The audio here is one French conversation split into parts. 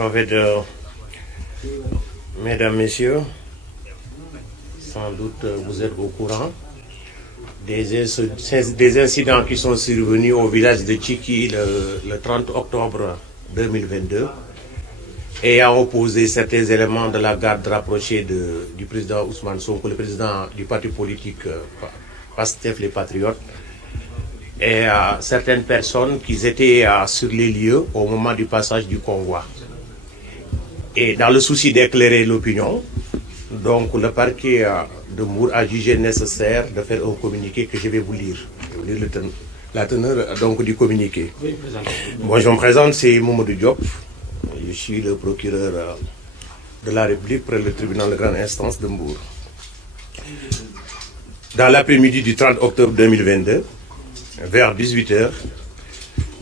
En fait, mesdames, messieurs, sans doute vous êtes au courant des incidents qui sont survenus au village de Tchiki le 30 octobre 2022 et a opposé certains éléments de la garde rapprochée du président Ousmane Sonko, le président du parti politique PASTEF les Patriotes, et certaines personnes qui étaient sur les lieux au moment du passage du convoi. Et dans le souci d'éclairer l'opinion, donc le parquet de Mbour a jugé nécessaire de faire un communiqué que je vais vous lire. Je vais vous lire la teneur donc, du communiqué. Moi, je me présente, c'est Mamadou Diop. Je suis le procureur de la République près le tribunal de grande instance de Mbour. Dans l'après-midi du 30 octobre 2022, vers 18h,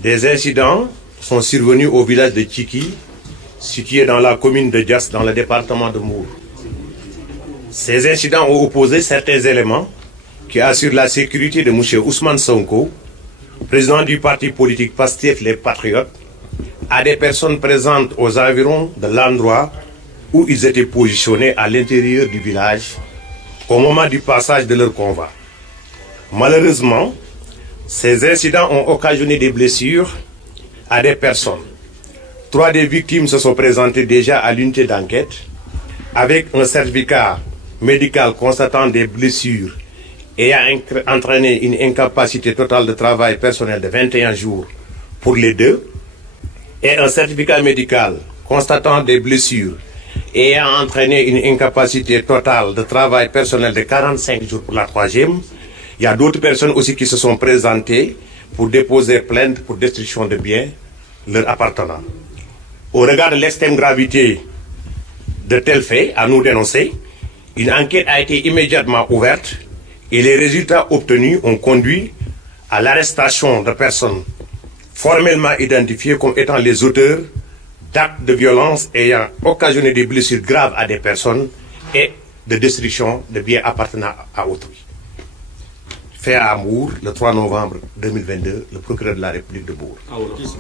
des incidents sont survenus au village de Tchiki, situé dans la commune de Dias, dans le département de Mbour. Ces incidents ont opposé certains éléments qui assurent la sécurité de M. Ousmane Sonko, président du parti politique PASTEF les Patriotes, à des personnes présentes aux environs de l'endroit où ils étaient positionnés à l'intérieur du village au moment du passage de leur convoi. Malheureusement, ces incidents ont occasionné des blessures à des personnes. 3 des victimes se sont présentées déjà à l'unité d'enquête avec un certificat médical constatant des blessures et a entraîné une incapacité totale de travail personnel de 21 jours pour les 2 et un certificat médical constatant des blessures et a entraîné une incapacité totale de travail personnel de 45 jours pour la 3e. Il y a d'autres personnes aussi qui se sont présentées pour déposer plainte pour destruction de biens leur appartenant. Au regard de l'extrême gravité de tels faits à nous dénoncer, une enquête a été immédiatement ouverte et les résultats obtenus ont conduit à l'arrestation de personnes formellement identifiées comme étant les auteurs d'actes de violence ayant occasionné des blessures graves à des personnes et de destruction de biens appartenant à autrui. Fait à Mbour le 3 novembre 2022, le procureur de la République de Mbour.